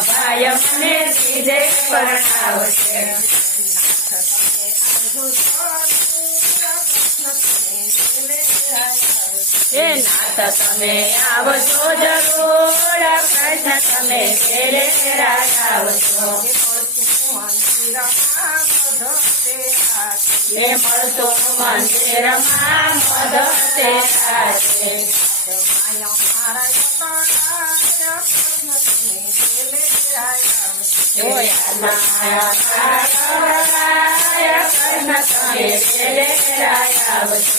ભાઈ મને દીધે પરણાવશે હે નાથ તમે આવજો જરૂર કૃષ્ણ તમે પેલે આવજો હે મળતો મંદિરમાં મદતે આજે આવજો